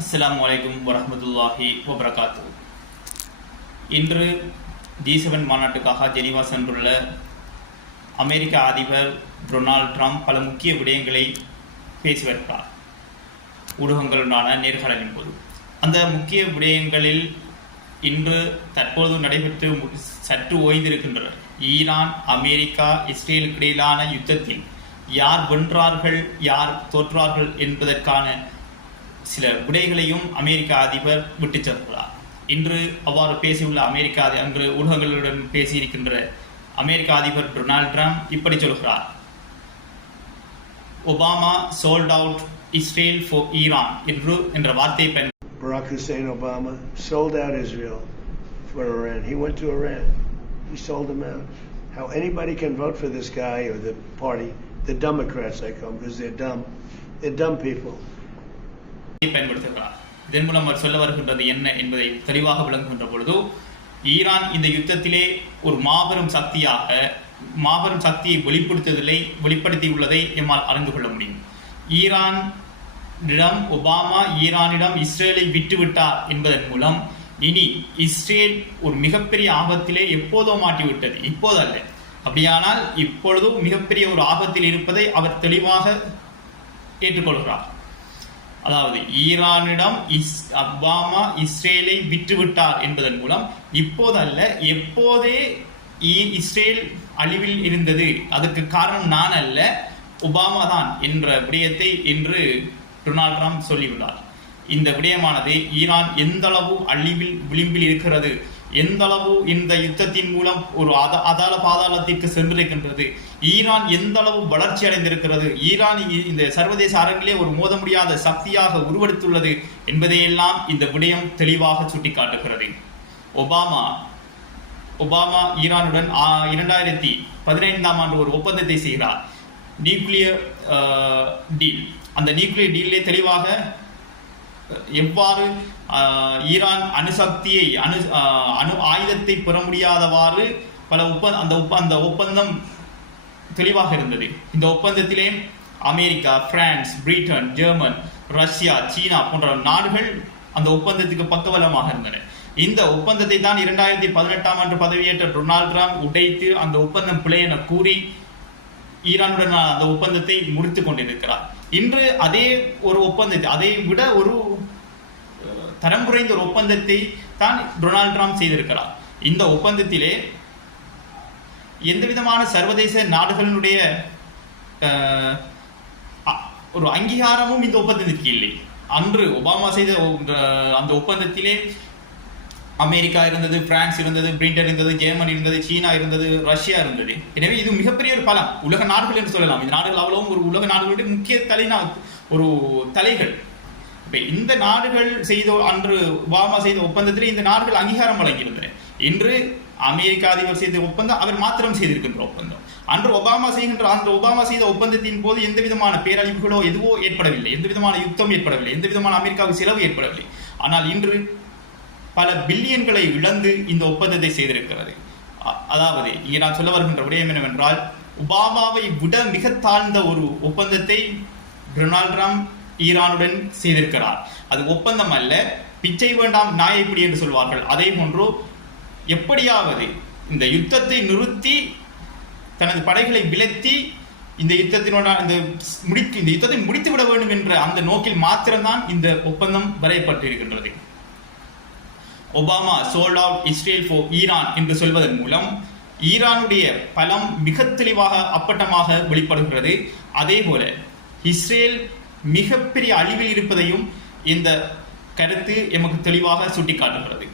அஸ்ஸலாமு அலைக்கும் வரஹ்மத்துல்லாஹி வபரகாத்து. இன்று G7 மாநாட்டுக்காக ஜெனீவா சென்றுள்ள அமெரிக்க அதிபர் டொனால்ட் ட்ரம்ப் பல முக்கிய விடயங்களை பேசி வருகிறார் ஊடகங்களுடனான நேர்காணலின் போது. அந்த முக்கிய விடயங்களில் இன்று தற்போது நடைபெற்று சற்று ஓய்ந்திருக்கின்றனர். ஈரான், அமெரிக்கா, இஸ்ரேலுக்கு இடையிலான யுத்தத்தில் யார் வென்றார்கள், யார் தோற்றார்கள் என்பதற்கான சில விடைகளையும் அமெரிக்க அதிபர் விட்டு சென்றுள்ளார். இன்று அவ்வாறு பேசியுள்ள அங்கு ஊடகங்களுடன் பேசியிருக்கின்ற அமெரிக்க அதிபர் டொனால்ட் ட்ரம்ப் இப்படி சொல்கிறார்: Obama sold out Israel for Iran என்ற வார்த்தையை பயன்படுத்தி Barack Hussein Obama sold out Israel for Iran. He went to Iran. He sold them out. How anybody can vote for this guy or the party, the Democrats I call them because they're dumb. They're dumb people. பயன்படுத்துகிறார். இதன் மூலம் அவர் சொல்ல வருகின்றது என்ன என்பதை தெளிவாக விளங்குகின்ற பொழுது, ஈரான் இந்த யுத்தத்திலே ஒரு மாபெரும் சக்தியை வெளிப்படுத்தியுள்ளதை எம்மால் அறிந்து கொள்ள முடியும். ஈரானிடம் இஸ்ரேலை விட்டுவிட்டார் என்பதன் மூலம் இனி இஸ்ரேல் ஒரு மிகப்பெரிய ஆபத்திலே எப்போதோ மாட்டிவிட்டது, இப்போதல்ல. அப்படியானால் இப்பொழுதும் மிகப்பெரிய ஒரு ஆபத்தில் இருப்பதை அவர் தெளிவாக ஏற்றுக்கொள்கிறார். அதாவது ஈரானிடம் ஒபாமா இஸ்ரேலை விட்டுவிட்டார் என்பதன் மூலம் இப்போதல்ல, எப்போதே இஸ்ரேல் அழிவில் இருந்தது, அதற்கு காரணம் நான் அல்ல, ஒபாமா தான் என்ற விடயத்தை இன்று டொனால்ட் ட்ரம்ப் சொல்லியுள்ளார். இந்த விடயமானது ஈரான் எந்த அளவு அழிவில் விளிம்பில் இருக்கிறது, எந்த அளவு இந்த யுத்தத்தின் மூலம் ஒரு பாதாளத்திற்கு சென்றிருக்கின்றது, ஈரான் எந்த அளவு வளர்ச்சி அடைந்திருக்கிறது, ஈரான் இந்த சர்வதேச அரங்கிலே ஒரு மோத முடியாத சக்தியாக உருவெடுத்துள்ளது என்பதையெல்லாம் இந்த விடயம் தெளிவாக சுட்டிக்காட்டுகிறது. ஒபாமா ஈரானுடன் 2015 ஆண்டு ஒரு ஒப்பந்தத்தை செய்கிறார், நியூக்ளியர் டீல். அந்த நியூக்ளியர் டீலே தெளிவாக எவ்வாறு ஈரான் அணுசக்தியை அணு ஆயுதத்தை பெற முடியாதவாறு பல அந்த ஒப்பந்தம் தெளிவாக இருந்தது. இந்த ஒப்பந்தத்திலே America, France, Britain, German, Russia, China போன்ற நாடுகள் அந்த ஒப்பந்தத்துக்கு பக்கபலமாக இருந்தன. இந்த ஒப்பந்தத்தை தான் 2018 ஆண்டு பதவியேற்ற டொனால்ட் ட்ரம்ப் உடைத்து அந்த ஒப்பந்தம் பிழை என கூறி ஈரானுடன் அந்த ஒப்பந்தத்தை முடித்துக் கொண்டிருக்கிறார். இன்று அதே ஒரு ஒப்பந்தத்தை, அதை விட ஒரு தரம் குறைந்த ஒரு ஒப்பந்தத்தை தான் டொனால்ட் ட்ரம்ப் செய்திருக்கிறார். இந்த ஒப்பந்தத்திலே எந்த விதமான சர்வதேச நாடுகளினுடைய ஒரு அங்கீகாரமும் இந்த ஒப்பந்தத்திற்கு இல்லை. அன்று ஒபாமா செய்த அந்த ஒப்பந்தத்திலே அமெரிக்கா இருந்தது, பிரான்ஸ் இருந்தது, பிரிட்டன் இருந்தது, ஜெர்மனி இருந்தது, சீனா இருந்தது, ரஷ்யா இருந்தது. எனவே இது மிகப்பெரிய ஒரு பலம், உலக நாடுகள் என்று சொல்லலாம். இந்த நாடுகள் அவ்வளவும் ஒரு உலக நாடுகளுடைய முக்கிய தலைகள். இப்போ இந்த நாடுகள் அன்று ஒபாமா செய்த ஒப்பந்தத்தில் இந்த நாடுகள் அங்கீகாரம் வழங்கியிருந்தன. இன்று அமெரிக்க அதிபர் செய்த ஒப்பந்தம் அவர் மாத்திரம் செய்திருக்கின்ற ஒப்பந்தம். அன்று ஒபாமா செய்த ஒப்பந்தத்தின் போது எந்த விதமான பேரழிவுகளோ எதுவோ ஏற்படவில்லை, எந்த விதமான யுத்தம் ஏற்படவில்லை, எந்த விதமான அமெரிக்காவுக்கு செலவு ஏற்படவில்லை. ஆனால் இன்று பல பில்லியன்களை இழந்து இந்த ஒப்பந்தத்தை செய்திருக்கிறது. அதாவது இங்கே நான் சொல்ல வருகின்ற விடயம் என்னவென்றால், ஒபாமாவை விட மிக தாழ்ந்த ஒரு ஒப்பந்தத்தை டொனால்ட் ட்ரம்ப் ஈரானுடன் செய்திருக்கிறார். அது ஒப்பந்தம் அல்ல, பிச்சை வேண்டாம் நாயைப்பிடி என்று சொல்வார்கள். அதே போன்று எப்படியாவது இந்த யுத்தத்தை நிறுத்தி தனது படைகளை விலத்தி இந்த யுத்தத்தை முடித்துவிட வேண்டும் என்ற அந்த நோக்கில் மாத்திரம்தான் இந்த ஒப்பந்தம் வரையப்பட்டிருக்கின்றது. Obama sold out Israel for Iran என்று சொல்வதன் மூலம் ஈரானுடைய பலம் மிக தெளிவாக அப்பட்டமாக வெளிப்படுகிறது. அதே போல இஸ்ரேல் மிகப்பெரிய அழிவில் இருப்பதையும் இந்த கருத்து எமக்கு தெளிவாக சுட்டிக்காட்டுகிறது.